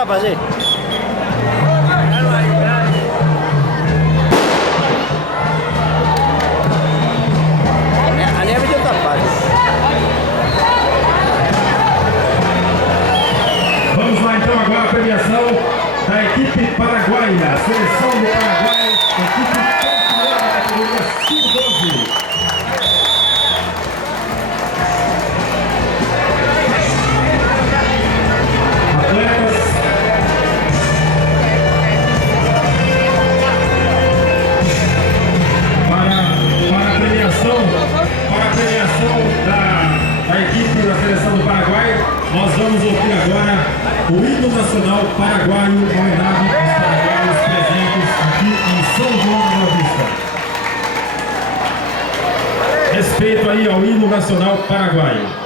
tapas aí. A neve deu tapado. Vamos lá então agora a premiação da equipe paraguaia, seleção do Paraguai, equipe campeã da categoria sub-12. Atletas para a premiação da equipe da seleção do Paraguai, nós vamos ouvir agora o hino nacional paraguaio em homenagem aos paraguaios presentes aqui em São João da Boa Vista. Respeito aí ao hino nacional paraguaio.